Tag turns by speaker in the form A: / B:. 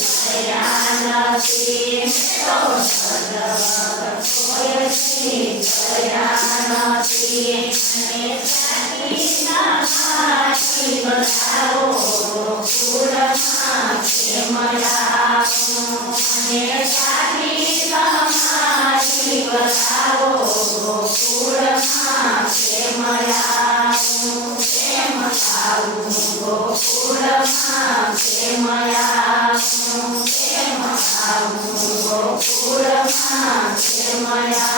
A: Yeah. to my eyes.